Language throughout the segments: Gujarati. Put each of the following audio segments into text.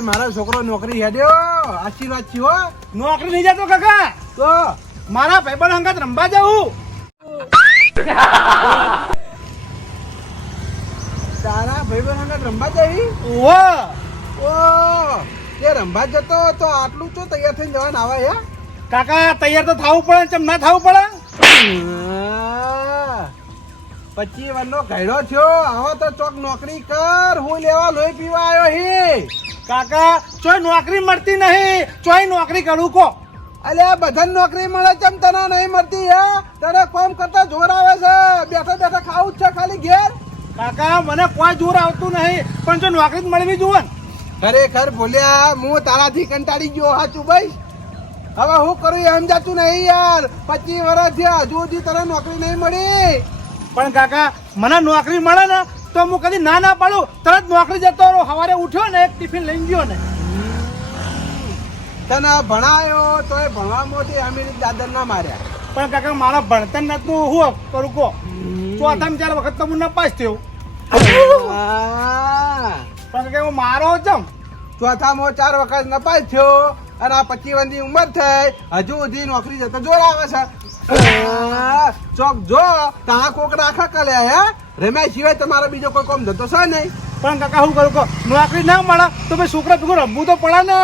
હાય મારો છોકરો નોકરી હેડ્યો. આશીર્વાદ છો નોકરી નહીં જતો કાકા. તો મારા ભાઈબંધ અંગત રમવા જવું તારા ભાઈબંધ હંગાત રમવા જવી? ઓ. ઓ એ રમવા જતો તો આટલું તો તૈયાર થઈને જવાના આવે હે? કાકા તૈયાર તો થવું પડે ચમ ના થવું પડે? પચીસ વર્ષનો ઘડો થયો. હવે તો ચોક નોકરી કર. હું લેવા લોહી પીવા આવ્યો હી. કાકા ચોય નોકરી મળતી નહીં. ચોય નોકરી કરું કો. અલે બધાને નોકરી મળે ચમ તને નહીં મળતી હે? તને કોમ કરતા જોર આવે છે. બેઠા બેઠા ખાવું જ છે ખાલી ઘેર. કાકા મને કોઈ જોર આવતું નહીં પણ જો નોકરી જ મળવી જુઓ ને. ખરેખર બોલ્યા હું તારાથી કંટાળી ગયો હાચું ભાઈ હવે હું કરું એ સમજાતું નહીં યાર. પચીસ વર્ષ થયા હજુ સુધી તને નોકરી નહીં મળી. પણ કાકા મને નોકરી મળે ને તો હું કદી ના ના પાડું. તરત નોકરી જતો રહો. સવારે ઉઠ્યો ને એક ટિફિન લઈ ગયો ને. તને ભણાયો તો એ ભણવામાંથી અમીર દાદર ના માર્યા. પણ કાકા મારા ભણતર નતું. હું કરું કો ચોથા ચાર વખત તો હું નપાસ થયો. પણ કે હું મારો ચમ ચોથામાં ચાર વખત નપાસ થયો અને આ પચીસ વર્ષની ઉંમર થઈ. હજુ સુધી નોકરી જતો જોર આવે છે. ચોક જો તા કોક રાખા કલે હે? રમ્યા સિવાય તમારો બીજો કોઈ કોમ ધંધો છે નહીં. પણ કાકા હું કરું કો નોકરી ના મળે તો ભાઈ છોકરા ભેગું રમવું તો પડે ને.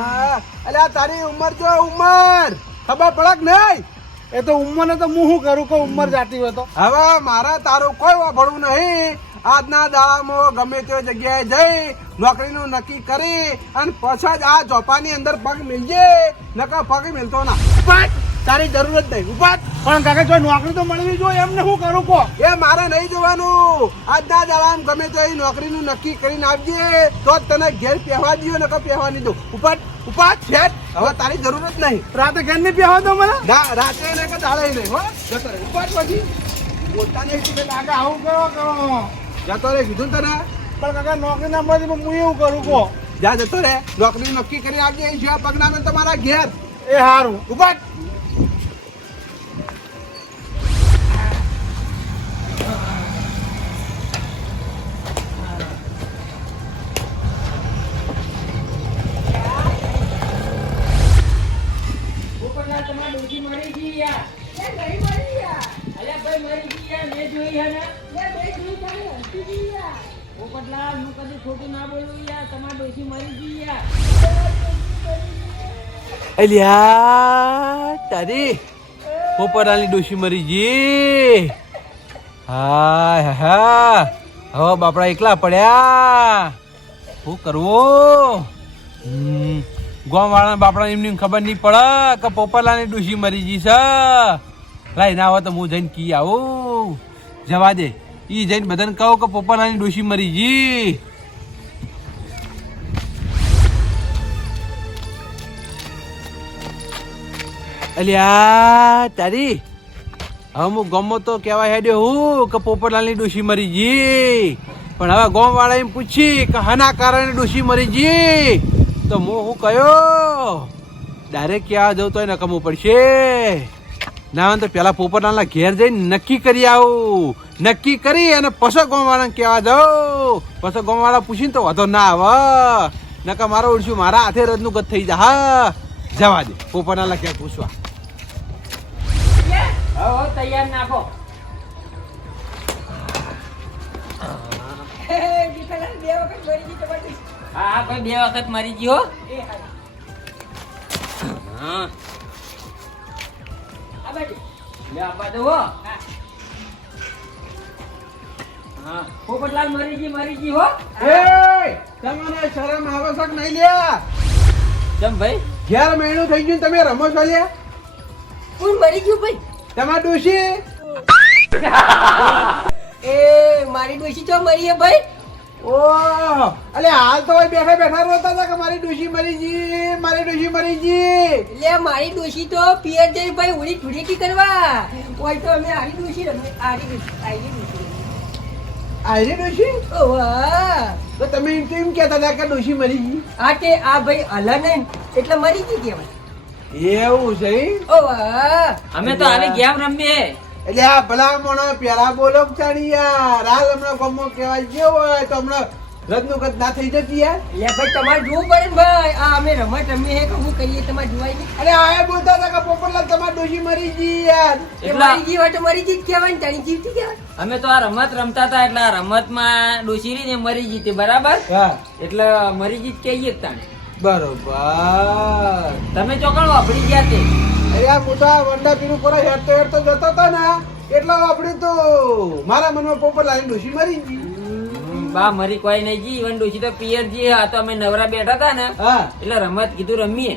આ, અલ્યા તારી ઉંમર જો ઉંમર. ખબર પડે કે નહીં? એ તો ઉંમરને તો હું શું કરું કો ઉંમર જાતી હોય તો. હવે મારા તારું કોઈ વાપરવું નહીં. આજના દાડામાં ગમે તે જગ્યાએ જઈ નોકરીનું નક્કી કરી અને પછી જ આ ચોપાની અંદર પગ મિલજે. નકા પગ મિલતો ના. તારી જરૂર જ નહીં. ઉપાડ પણ કાકા જો નોકરી તો મળવી જોઈએ એમને શું કરું કો એ મારે નહીં જોવાનું. આજના દાડામાં ગમે તે નોકરીનું નક્કી કરીને આપજે તો જ તને ઘેર પહેવા દઈએ કે પહેવા નહીં દઉં. ઉપાડ ઉપાડ છેટ હવે તારી જરૂર જ નહીં. રાતે ઘેર નહીં પહેવા દો મને? ના રાત્રે ને કે દાડે નહીં હો. જતો રે ઉપાડ પછી. બોલતા નહીં. કે કાકા આવું કરો કરો. જતો રે કીધું તને. પણ કાકા નોકરી ના મળે હું એવું કરું કો જા જતો રે નોકરી નક્કી કરી આપજે એ જેવા પગના ને તમારા ઘેર. એ સારું ઉપાડ અલ્યા તારી. પોપરાની ડોશી મરી જી હાય હા હવે બાપડા એકલા પડ્યા. શું કરવો? હમ, ગામવાળાને બાપડા એમની ખબર નહીં પડે કે પોપરલાની ડોશી મરી ગઈ છે. લાઈ ના હોય તો હું જઈને કી આવું. જવા દે. એ જઈને બધાને કહું કે પોપરલાની ડોશી મરી ગઈ. અલ્યા તારી. હવે હું ગમો તો કહેવા હેડ્યો હું કે પોપટલાલની ડોશી મરી ગઈ. પણ હવે ગોમ વાળા એમ પૂછી કે હના કારણે ડોશી મરી ગઈ. તો હું શું કયો? ડાયરેક્ટ ક્યાં જવું તો નકમવું પડશે. ના તો પેલા પોપટલાલના ઘેર જઈને નક્કી કરી આવું. નક્કી કરી અને પછો ગામ વાળાને કહેવા જાઉં. પછો ગામ વાળા પૂછીને તો વધો ના આવે. નકા મારો ઉડશું મારા હાથે રજનું ગત થઈ જા. હા. જવા દે. પોપટલાલના ઘેર પૂછવા. હો, હો, તૈયાર નાખો. હા હા ભાઈ બે વખત મરી ગયો. હો. હા લે આપવા દો હો. હા. પોપટલાલ મરી ગઈ મરી ગઈ હો. એ તમને શરમ આવે નહીં લ્યા? કેમ ભાઈ? ઘેર મહિનું થઈ ગયું તમે રમો છો લ્યા? કોણ મરી ગયું ભાઈ? તમારા ડોશી? એ મારી ડોશી તો મરી હે ભાઈ? ઓહ અલે હાલ તો બેઠા બેઠા રોતા હતા કે મારી ડોશી મરી ગઈ? મારી ડોશી મરી ગઈ? એટલે મારી ડોશી તો પિયર જઈ ભાઈ ઉડી ધૂળેટી કરવા. ઓય તો અમે આરી ડોશી રમે આરી ડોશી આરી ડોશી. આરી ડોશી? ઓહ તો તમે એમ કેમ કહેતા હતા કે ડોશી મરી ગઈ? આ કે આ ભાઈ હલા નહીં એટલે મરી ગઈ કહેવાય. એવું છે? અમે તો આવી ગેમ રમીએ. એટલે આ ભલા મણો પેલા બોલો યાર. હાલ હમણાં ગમો કહેવાય ગયો હોય તો હમણાં રદનું કદ ના થઈ જતી યાર. લે ભાઈ તમારે જોવું પડે ને ભાઈ. આ અમે રમત રમીએ હે કે શું કરીએ તમારે જોવાય નહીં. અરે આયા બોલતા હતા કે પોપટલાલ તમારી ડોશી મરી ગઈ યાર. એ મરી ગઈ હોય તો મરી ગઈ જ કહેવાય ને તારી જીવતી કહેવાય. અમે તો આ રમત રમતા હતા એટલે આ રમતમાં ડોશીરી ને મરી જીતી બરાબર? એટલે મરી જીત કહીએ જ તાણે. બરોબર. તમે ચોકણ વાપરી ગયા તે? અરે આ મોટા વંડા પીરું પર હેરતો હેરતો જતો હતો ને એટલા આપણે તો. મારા મનમાં પોપટલાલની ડોસી મરી ગઈ. બા મરી કોઈ નહીં જી ઈવન ડોસી તો પિયર જી આ તો અમે નવરા બેઠા હતા ને હા. એટલે રમત કીધું રમીએ.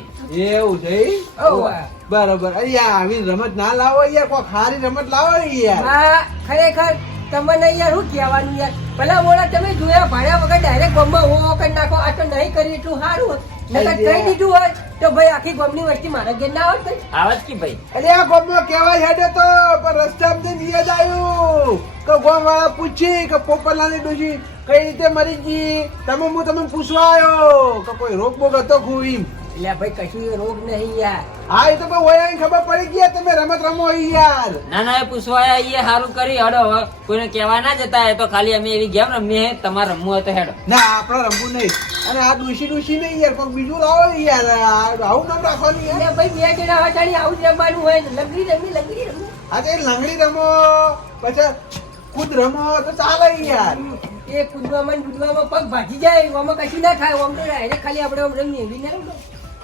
એવું છે ઈ? ઓવા. બરોબર. અરે યાર આવી રમત ના લાવો યાર કોઈ ખારી રમત લાવો યાર. ખરેખર તમને યાર શું કહેવાનું યાર. ભલા મોડા તમે જોયા ભાડ્યા વગર ડાયરેક્ટ બમ્બા હો કરી નાખો. આ તો નહીં કરી એટલું સારું કહી દીધું હોય તો ભાઈ આખી ગમની વસ્તી મારા ઘેર ના આવત. ભાઈ આવત કે ભાઈ? અરે આ ગોમમાં કહેવાય હેડે તો પણ રસ્તામાં યાદ આવ્યું. કે ગોમ વાળા પૂછી કે પોપટલાલની ડોશી કઈ રીતે મરી ગઈ? તમે હું તમને પૂછવા આવ્યો કે કોઈ રોગ બોગ હતો ખૂમ એટલે ભાઈ કશું રોગ નહીં યાર. હા એ તો બહુ હોય ખબર પડી ગયા તમે રમત રમો યાર. ના ના એ પૂછવા આયા એ સારું કરી હડો હવે કોઈને કહેવા ના જતા એ તો ખાલી અમે એવી ગેમ રમીએ હે. તમારે રમવું હોય તો હેડો. ના આપણે રમવું નહીં. અને આ ડોશી ડોશી નહીં યાર પણ બીજું લાવો યાર આવું નામ રાખવાનું યાર. ભાઈ બે જણા હોય આવું જ રમવાનું હોય લંગડી રમી લંગડી રમી. આ તે લંગડી રમો પછી ખુદ રમો તો ચાલે યાર. એ કૂદવામાં ને કૂદવામાં પગ ભાજી જાય આમાં કશું ના થાય ઓમ તો ખાલી આપણે ઓમ રમીએ એવી ના રમો.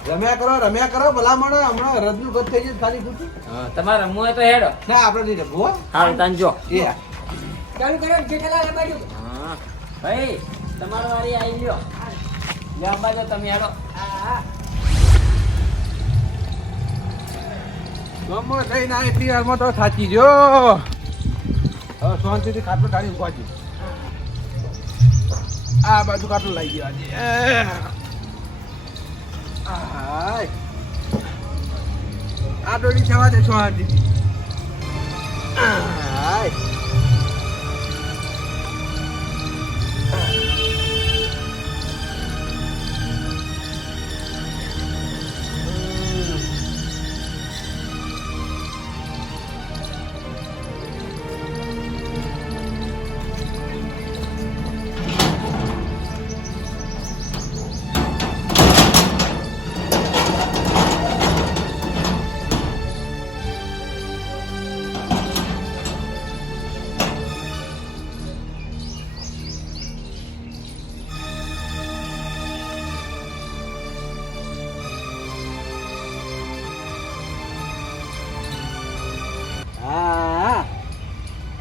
રમ્યા કરો રમ્યા કરો ભલા મળો. હમણાં રજનું ગત થઈ ગયું ખાલી પૂછું. હા, તમારે રમવું હોય તો હેડો. ના આપણે નહીં રમવું હા. તાન જો. એ. ચાલુ કરો જેઠાલાલ આ હા. ભાઈ તમારો વારી આવી ગયો. લ્યો આ તમે હેડો. ગમો થઈ ના એટલી હાલમાં તો સાચી જો હવે શાંતિથી ખાટલો કાઢી ઊભા આ બાજુ ખાટલો લઈ ગયો આજે. આ ડોલી થવા દે શાંતિથી આય. હા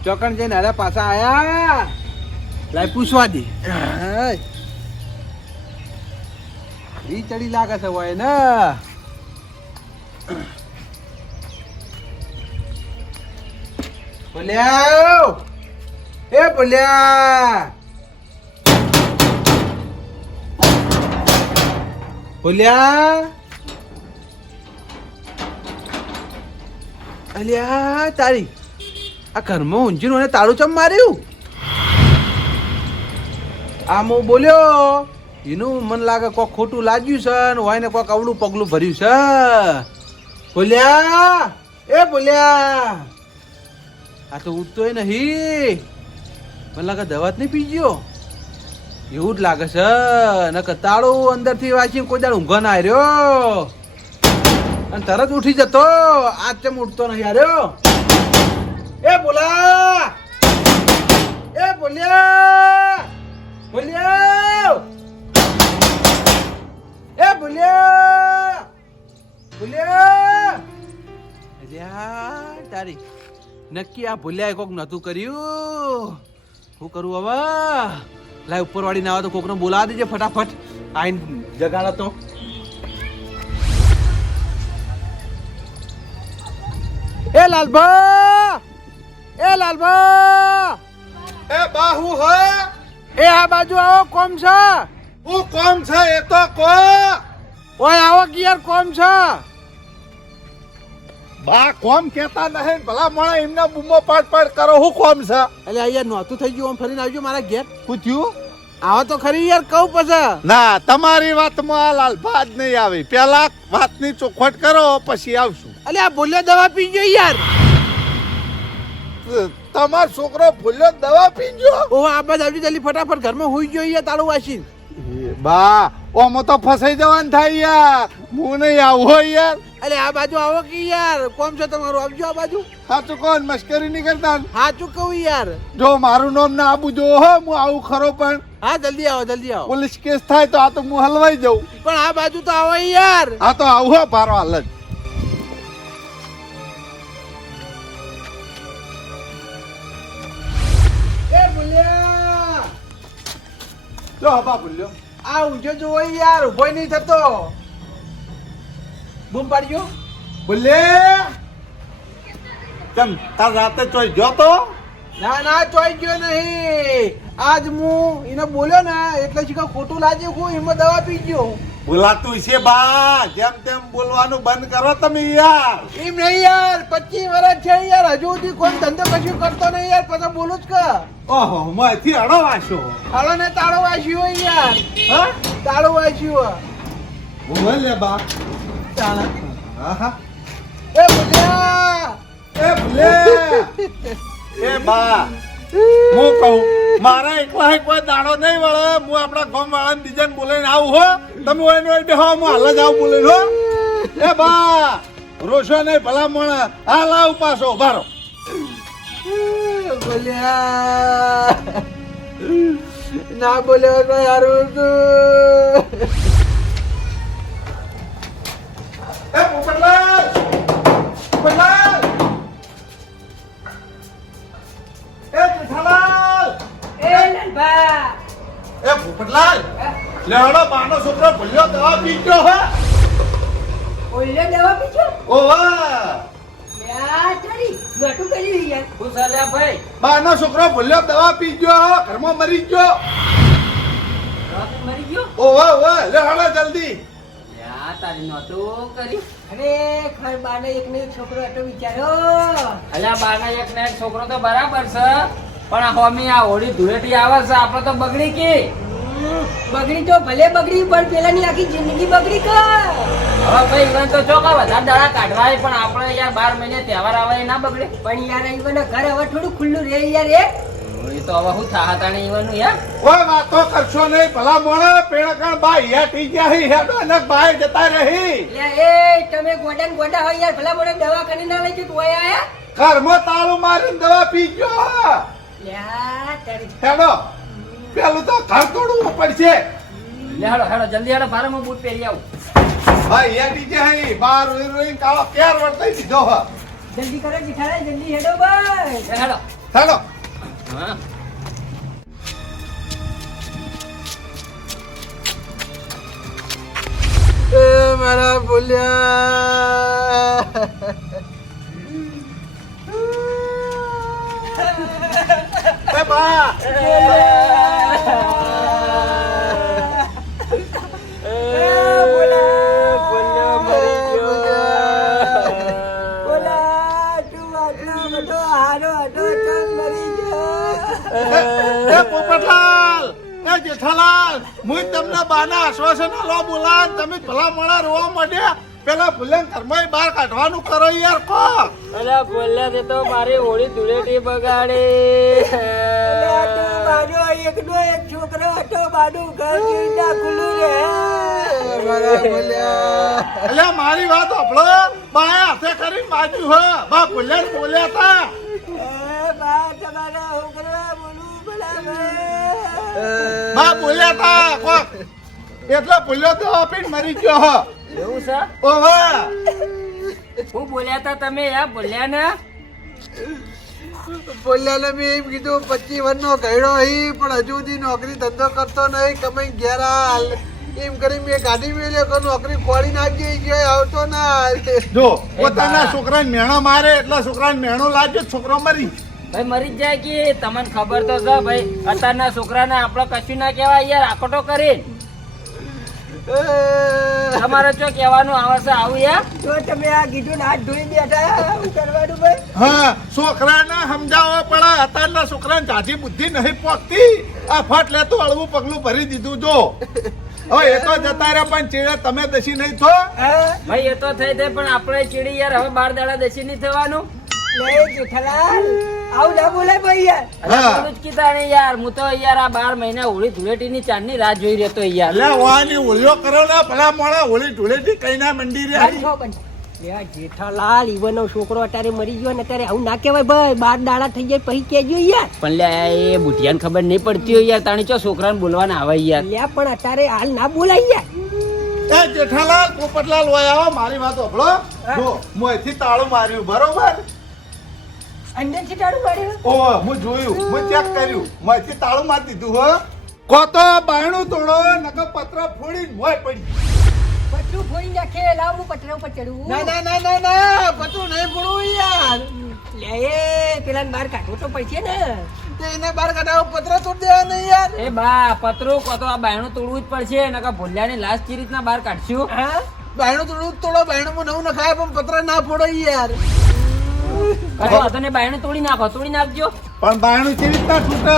ચોકણ જઈને અરે પાછા આયા લાઈ પૂછવા દે. ઈ ચડી લાગે છે હોય ને. બોલ્યા એ બોલ્યા બોલ્યા અલ્યા તારી. આ ઘરમાં ઊંઝીનું અને તાળું ચમ માર્યું? આ હું બોલ્યો એનું મન લાગે કોક ખોટું લાગ્યું છે ને હોય ને કોક અવળું પગલું ભર્યું છે. બોલ્યા? એ બોલ્યા? આ તો ઉઠતોય નહીં. મને લાગે દવા જ નહીં પી ગયો. એવું જ લાગે છે. નકર અંદર અંદરથી વાંચી કોઈ દાડ ઊંઘો ના રહ્યો અને તરત ઉઠી જતો. આજ ચમ ઉઠતો નહીં હાર્યો એ બોલા! એ બોલ્યા! બોલ્યા! એ બોલ્યા! બોલ્યા! અલ્યા તારી નક્કી આ ભૂલ્યા કોક નતું કર્યું. શું કરું હવે? લાય, ઉપરવાળી ના આવે તો કોકને બોલાવા દેજે ફટાફટ. આઈન જગાડો તો. એ લાલભા! એ લાલભા! એ બાહુ હે? એ આ બાજુ આવો કોમ છે? હું કોમ છે એ તો કો ઓય આવો કે કોમ છે? બા કોમ કેતા નહીં ભલા મોણા એમના બૂમો પાડ પાડ કરો હું કોમ છે? એટલે આ નહોતું થઈ ગયું આમ ફરીને આવજો મારા ઘેર. પૂછ્યું? આવો તો ખરી યાર કહું પછી. ના તમારી વાતમાં આ લાલભા જ નહીં આવી. પેલા વાતની ચોખવટ કરો પછી આવશું. અલે આ બોલ્યો દવા પી ગયો યાર. તમારો છોકરો ભૂલ્યો દવા પીજો. ઓ આ બાજુ આવજો જલ્દી ફટાફટ ઘરમાં હોઈ ગયો યાર તાળું વાસી બા ઓમાં તો ફસાઈ જવાનું થાય યાર. હું નહીં આવો યાર. અરે આ બાજુ આવો કે યાર? કોમ છે તમારું? આવજો આ બાજુ. સાચું કોણ? મશ્કરી નહીં કરતા? સાચું કહું યાર. જો મારું નામ ના આપું જો હો હું આવું ખરો પણ. હા જલ્દી આવો જલ્દી આવો. પોલીસ કેસ થાય તો આ તો હું હલવાઈ જાઉં. પણ આ બાજુ તો આવો યાર. આ તો આવું હો પારો હાલ જ. જો હબા ભૂલ્યો આ ઊંચો જોવો યાર ઊભો નહીં થતો. બૂમ પાડ્યો ભૂલે કેમ તાર રાતે ચોઈ ગયો તો? ના ના ચોઈ ગયો નહીં. આજ હું એને બોલ્યો ને એટલે શીખા ખોટું લાગ્યું હું એમાં દવા પી ગયો બોલાતું છે બા. જેમ તેમ બોલવાનું બંધ કરો તમે યાર. એમ નહીં યાર પચીસ વર્ષ છે યાર. હજુ સુધી કોઈ ધંધો કશું કરતો નહીં યાર. પછી બોલું જ કે. ઓહો માંથી અડો વાંચો. અડો ને તાળો વાંચ્યું હોય યાર. હા? તાળો વાંચ્યું બોલ લે બા. તાળા. હા હા. એ ભૂલ્યા. એ બોલે એ બા. હું કહું, મારા એકલા કોઈ દાડો નહીં વળે. હું આપણા ગામ વાળાને બીજાને બોલાઈને આવું, હો. તમે હોય ને બેહો, હું હાલ જ આવું બોલે હો. એ બા, રોશો નહીં, ભલા મોણ. હાલ આવ પાછો ભારો બોલ્યા. ના બોલ્યો તો યારું લેવડો બાનો છોકરો ભૂલ્યો દવા પી ગયો હે. ભૂલ્યો દવા પીછો ઓવા. યા તારી નટુ ખુશ અલ્યા ભાઈ. બાનો છોકરો ભૂલ્યો દવા પી ગયો ઘરમાં મરી ગયો. રાતે મરી ગયો? ઓવા ઓવા લે હળો જલ્દી. તારી નોતો કરી. અરે ખર બાને એક ને એક છોકરો હતો વિચાર્યો. અલ્યા બાના એક ને એક છોકરો તો બરાબર છે. પણ આ હોમી આ હોળી ધૂળેટી આવે છે આપણે તો બગડી કે બગડી તો ભલે બગડી પણ પેલાની આખી જિંદગી બગડી કર. હવે ભાઈ ઈવન તો ચોકા વધારે દાડા કાઢવાય પણ આપણે યાર બાર મહિને તહેવાર આવે ના બગડે. પણ યાર ઈવન ઘર હવે થોડું ખુલ્લું રહે યાર એ. એ તો હવે હું થાહા તાણી ઈવનનું યાર. કોઈ વાતો કરશો નહીં ભલા મોણે પેણકણ બા હિયા થઈ ગયા હી હેડો ને બાય જતા રહી. યાર એ તમે ગોડન ગોડા હોય યાર ભલા દવા કરી ના લઈ જતું હોય આયા ઘરમાં તાળું મારીને દવા પી ગયો હેડો. પેલું તો ઘર તોડવું પડશે હેડો હેડો જલ્દી હેડો ભારે હું બૂટ પહેરી આવું. ભાઈ એ ઠી હે બાર રોઈ રોઈ કાળો કેર વર્તાઈ દીધો હ. જલ્દી કરો જીઠાલા જલ્દી હેડો ભાઈ હેડો હેડો હા. મારા બોલ્યા બા. જેઠાલાલ હું તમને બાના આશ્વાસન લો બોલાન તમે ભલા મળા રોવા મળ્યા પેલા ભૂલે ઘરમાં બહાર કાઢવાનું કરો યાર કો. અરે બોલ્યા તે તો મારી હોળી ધૂળેટી બગાડી. મારો એકનો એક છોકરો હતો મારું ઘર ચીડા ખુલ્લું રે અલે એટલે મારી વાત આપણો બાએ હાથે કરી માજ્યું હો. બા ભૂલે બોલ્યા તા. એ બા તમારા છોકરા બોલું બોલા બા બોલ્યા તા કોક. એટલો ભૂલ્યો તો આપીને મરી ગયો હો. એવું છે? ઓહો. હું બોલ્યા તા તમે યાર બોલ્યા ને? બોલ્યા ને મેં એમ કીધું પચીસ વર્ષનો ગયડો હી પણ હજુ સુધી નોકરી ધંધો કરતો નહીં કમાઈ ઘેર હાલ. એમ કરી મેં ગાડી મેલ્યો કે નોકરી ખોળી નાખી ગયો આવતો ના જો પોતાના છોકરાને મેણો મારે એટલે છોકરાને મેણો લાગ્યો છોકરો મરી. ભાઈ મરી જ જાય કે? તમને ખબર તો છે ભાઈ અત્યારના છોકરાને આપણે કશું ના કહેવાય યાર આકોટો કરી તમારે જો કહેવાનું આવે છે આવું યાર? તો તમે આ કીધું ને હાથ ધોઈ બેઠા શું કરવાનું ભાઈ? હા છોકરાને સમજાવો પડે. અત્યારના છોકરાને જાજી બુદ્ધિ નહીં પહોંચતી આ ફટ લેતું અળવું પગલું ભરી દીધું જો. હવે એ તો જતા રહ્યા પણ ચીડે તમે દસી નહીં થો ભાઈ એ તો થઈ જાય પણ આપણે ચીડી યાર હવે બાર દાડા દસી નહીં થવાનું. જેઠાલાલ આવું ના બોલાય ભાઈ યાર. હા. થોડું જ કીધા ને યાર. હું તો યાર આ બાર મહિના હોળી ધૂળેટીની ચાંદની રાહ જોઈ રહ્યો યાર. એટલે વાની હોળીઓ કરો ને ભલા મોડા હોળી ધૂળેટી કઈ ના મંડી રહ્યા બંધ થો, બંધ. લે આ જેઠાલાલ ઈવનનો છોકરો અત્યારે મરી ગયો ને અત્યારે આવું ના કહેવાય ભાઈ. બાર દાડા થઈ જાય પછી કેજો યાર. પણ લે એ બુટિયાને ખબર નહીં પડતી હોય યાર. તાણી ચો છોકરાને બોલવાના આવે યાર. લે પણ અત્યારે હાલ ના બોલાય યાર. એ જેઠાલાલ પોપટલાલ હોય આવો મારી વાત સાંભળો. જો હું અહીંથી તાળું માર્યું બરોબર? અંદરથી તાળું પાડ્યું? ઓ હું જોયું. હું ચેક કર્યું. હું તાળું મારી દીધું હો. કો તો બાયણું તોડો નકો પત્ર ફોડી મોય પડી પતરું ફોડી નાખે લાવું પતરા ઉપર ચડું ના ના ના ના ના પતું નહીં પડવું યાર. લે એ પેલા બાર કાઢવો તો પડશે ને. તે એને બાર કાઢાવો પત્ર તોડ દેવા નહીં યાર. એ બા પતરું કો તો આ બાયણું તોડવું જ પડશે નકર ભોલ્યાની લાશ ચી રીતના બહાર કાઢશું. હા? બાયણું તોડવું તોડો બાયણું નવું નખાય પણ પત્ર ના ફોડો યાર. કશો બાયણું તોડી નાખો તોડી નાખજો. પણ બાયણું કેવી રીતના તૂટે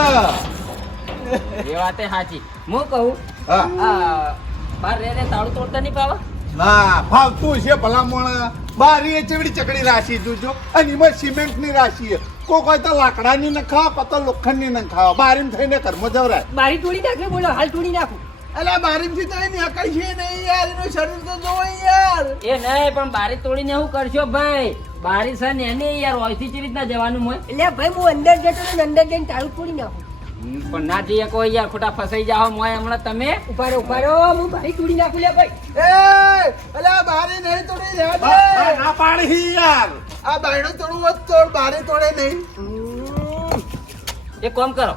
એ વાતે સાચી. હું કહું હા. બાર રે રે તાળું તોડતા નહીં પાવા ના ફાવતું છે ભલા મોણા બારી એ ચેવડી ચકડી રાશી જોજો. અને એમાં સિમેન્ટની રાશિ છે. કોઈ કોઈ તો લાકડાની ખાવા પતો લોખંડની ખાવા. બારીમ થઈને કર્મ જવરાય. બારી તોડી નાખે બોલો હાલ તોડી નાખું. અલા બારીમથી તો એ નીકળી છે નહીં યાર. એનું શરીર તો જોવો યાર. એ નહીં પણ બારી તોડીને શું કરશો ભાઈ? બારી છે ને એને યાર ઓયથી ચી રીતના જવાનું હોય એટલે ભાઈ હું અંદર જતો ને અંદર જઈને તાળું તોડી નાખું પણ ના જઈએ કોઈ યાર ખોટા ફસાઈ જાઓ મોય હમણાં તમે. ઉભારો ઉભારો હું બારી તોડી નાખું લે ભાઈ. એ અલા બારી નહીં તોડી બા- બા ના પાડી યાર. આ બાયણું તોડવું હોત તો બારી તોડે નહીં. એક કામ કરો.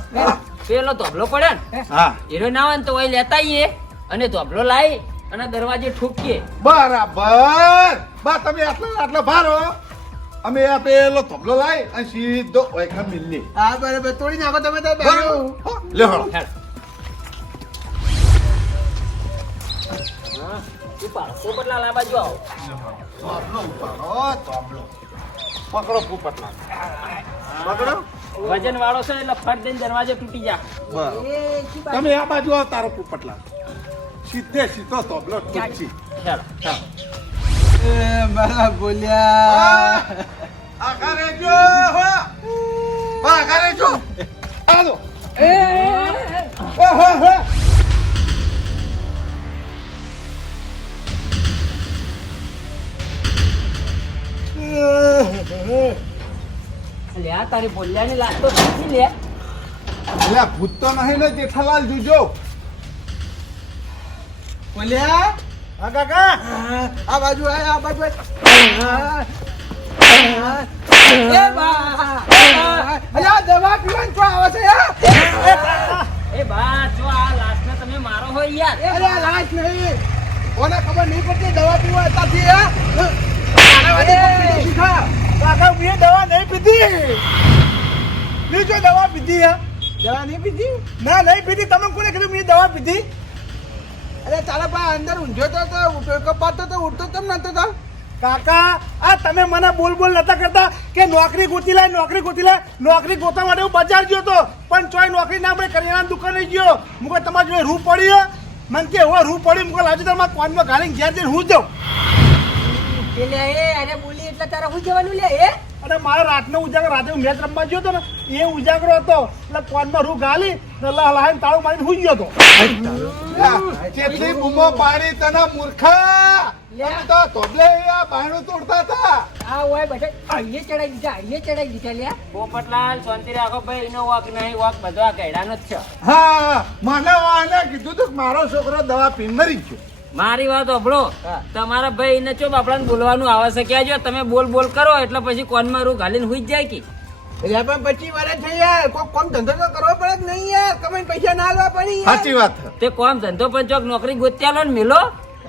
પેલો ધોબલો પડે ને હા? હીરો ના હોય ને તો ઓય લેતા આવીએ અને ધોબલો લાવી અને દરવાજે ઠોકીએ. બરાબર. બા તમે આટલો આટલા ભારો. અમે આ પેલો તબલો લાવી અને સીધો ઓયખા મિલની. હા બરાબર. તોડી નાખો તમે તો બાયણું લે હળો. હેડ. હા, તું પાડો. પોપટલાલ આ બાજુ આવો. તબલો ઉપાડો તબલો પકડો પોપટલાલ પકડો. વજન વાળો છે એટલે ફટ દઈને દરવાજે તૂટી જા. બરાબર. એ શી બાત? તમે આ બાજુ આવો તારો પોપટલાલ સીધે સીધો તબલો ઠૂકશી હેડો. એ મારા બોલ્યા આખા રેજો હો આખા રેજો હાલો એ, હે હે હે લે આ તારી બોલ્યાની લાશ તો સાચી લે. એટલે ભૂત તો નહીં ને જેઠાલાલ જોજો. બોલ્યા? હા કાકા? આ બાજુ આય આ બાજુ. એ બા અલ્યા દવા પીવાની આવે છે એ બા જો આ લાશને તમે મારો હોય યાર. અલ્યા લાસ્ટ નહીં. કોને ખબર નહીં પડતી દવા પીવા કાકા મેં દવા નહીં પીધી. બીજો દવા પીધી હે? દવા નહીં પીધી? ના નહીં પીધી. તમે કોને કીધું મેં દવા પીધી? અરે તારા ભાઈ અંદર ઊંઝો તો તો ઉઠો કપાતો તો ઉઠતો તમ નતો તો. કાકા આ તમે મને બોલ બોલ નતા કરતા કે નોકરી ગોતી લાય નોકરી ગોતી લાય નોકરી ગોતવા માટે હું બજાર ગયો તો. પણ ચોય નોકરી ના મળે કરિયાણા દુકાને ગયો. મુકો તમારી જોડે રૂ પડ્યો હે? મને કે હવે રૂ પડી. મુકે લાવજો તમારા કોનમાં ઘાલીને ઘેર જઈને હું જાઉં. એટલે એ અરે બોલી એટલે તારે શું જવાનું લે એ અને મારા રાતનો ઉજાગર રાતે હું મેચ રમવા ગયો હતો ને એ ઉજાગરો હતો. એટલે કોનમાં રૂ ગાલી ને લહાઈને તાળું મારીને હુઈ ગયો હતો. કેટલી બૂમો પાડી તને મૂર્ખા! તમે તો તબલે આ બાયણું તોડતા હતા. આ ઓય બધા. અહીંયા ચડાઈ દીધા અહીંયા ચડાઈ દીધા લ્યા. પોપટલાલ શાંતિ રાખો ભાઈ એનો વાક નહીં વાક બધો આ કૈડાનો જ છે. હા મને આને કીધું તું મારો છોકરો દવા પીને મરી ગયો. મારી વાત અભળો તમારા ભાઈ ને ચો બાપડાને બોલવાનું આવે છે? કે જો તમે બોલ બોલ કરો એટલે પછી કોનમાં રૂ ઘાલીને હુઈ જાય કે? એટલે પણ પછી મારે થઈ યાર કોક કોમ ધંધો તો કરવો પડે કે નહીં યાર? કમાઈને પૈસા ના આલવા પડી સાચી વાત તે કોમ ધંધો પણ ચોક નોકરી ગોત્યા લો ને મિલો?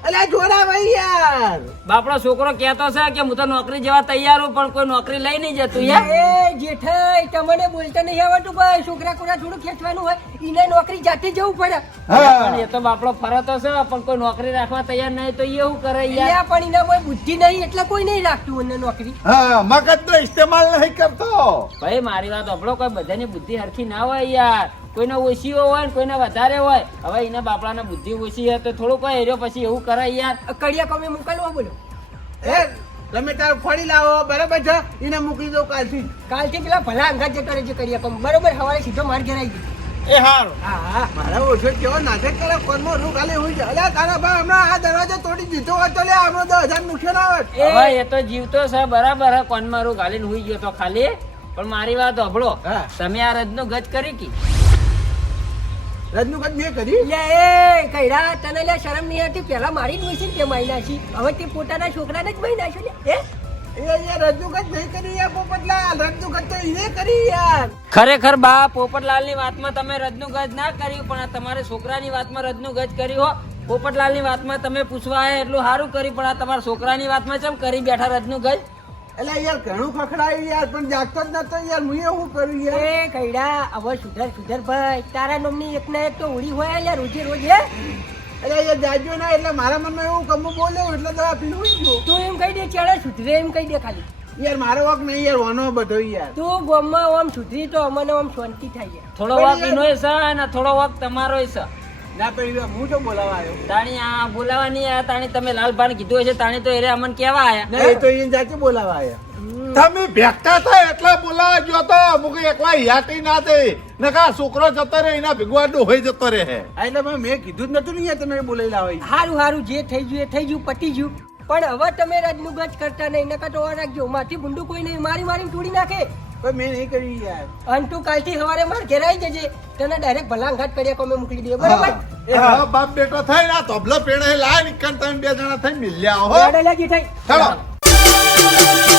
અલ્યા ભાઈ યાર. બાપડો છોકરો કહેતો છે કે હું તો નોકરી જવા તૈયાર હું પણ કોઈ નોકરી લઈ નહીં જતું યાર. એ જેઠાઈ તમને બોલતા નહીં આવડતું ભાઈ. છોકરા કોરા થોડું ખેંચવાનું હોય એને નોકરી જાતે જવું પડે. પણ એ તો બાપડો ફરતો છે પણ કોઈ નોકરી રાખવા તૈયાર નહીં તો એ એવું કરે યાર. પણ એના કોઈ બુદ્ધિ નહીં એટલે કોઈ નહીં રાખતું એને નોકરી. હા મગજ તો ઇસ્તેમાલ નહીં કરતો. ભાઈ મારી વાત આપણો કોઈ બધાની બુદ્ધિ હરખી ના હોય યાર. કોઈને ઓછી હોય ને કોઈને વધારે હોય. હવે એના બાપડાને બુદ્ધિ ઓછી હોય તો થોડું કોઈ એર્યો પછી એવું કરાય યાર. કડિયા કમે મોકલવા બોલો. એ તમે તાર ફળી લાવો બરાબર છે? એને મોકલી દો કાલથી. કાલથી પેલા ભલા અંગા જે કરે છે કડિયા કમ. બરોબર સવારે સીધો માર ઘેર આવી એ હારું. હા હા. મારા ઓછો કેવો નાટક કરે કોનમાં રૂ ખાલી હોય છે અલ્યા તારા ભાઈ હમણાં આ દરવાજો તોડી દીધો હોત તો લે આપણો દસ હજાર નુકસાન આવે હવે એ તો જીવતો છે બરાબર હે કોનમાં રૂ ગાલીને હોઈ ગયો તો ખાલી. પણ મારી વાત સાંભળો હા. તમે આ રજનો ગજ કરી કી? રજનું મેં કરી લે એ કઈડા તને લે શરમ નહીં આવતી? પેલા મારી જ હોય છે ને તે મહિના નાખી. હવે તે પોતાના છોકરાને જ મહિના છે લે એ એ નહીં કરી યાર પોપટલાલ. રજૂઆત તો એને કરી યાર. ખરેખર બા પોપટલાલની વાતમાં તમે રજનું ના કર્યું પણ આ તમારા છોકરાની વાતમાં રજનું કર્યું હો. પોપટલાલની વાતમાં તમે પૂછવા આયા એટલું સારું કર્યું પણ આ તમારા છોકરાની વાતમાં ચમ કરી બેઠા રજનું ગજ એટલે યાર ઘણું ખખડાયું યાર પણ જાગતો જ નતો યાર. હું શું કર્યું યાર? એ કઈડા હવે સુધર સુધર ભાઈ. તારા નોમની એક ના એક તો ઉડી હોય યાર રોજે રોજે એટલે યાર જાજો ના એટલે મારા મનમાં એવું કમું બોલ્યો એટલે દવા ઉઈ ગયો. તું એમ કહી દે ચેડા સુધરે એમ કહી દે ખાલી. યાર મારો વક નહીં યાર વાનો બધો યાર. તું ગોમમાં ઓમ સુધરી તો અમને ઓમ શાંતિ થાય યાર. થોડો વક એનોય છે અને થોડો વક તમારો છે. ના પણ હું તો બોલાવા આવ્યો? તાણી આ બોલાવા નહીં આયા તાણી તમે લાલભાન કીધું હશે તાણી તો એરે અમને કેવા આયા ના એ તો એને જાતે બોલાવા આવ્યા. તમે ભેગતા થાય એટલા બોલાવા ગયો તો મુકે એકલા ના દે. નકા છોકરો જતો રહે એના ભેગવા ડોહી જતો રહે. એટલે મેં મેં કીધું જ નતું ને તમે બોલાવી હોય હારું હારું જે થઈ ગયું એ થઈ ગયું પતી ગયું. પણ હવે તમે રજનું ગજ કરતા નહીં નકા તો રાખજો. માથી બુંડું કોઈ નહીં મારી મારી તોડી નાખે. પણ મેં નહીં કરી યાર. અને તું કાલથી સવારે માર ઘેર આવી જજે. તને ડાયરેક્ટ ભલાંઘાટ કર્યા કોમે મોકલી દઈએ બરાબર? એ હા બાપ બેટો થાય ના આ તબલો પેણે લાય નિકન તમે બે જણા થઈ મિલ્યા હો. લાડેલા લાગી થાય. ચાલો.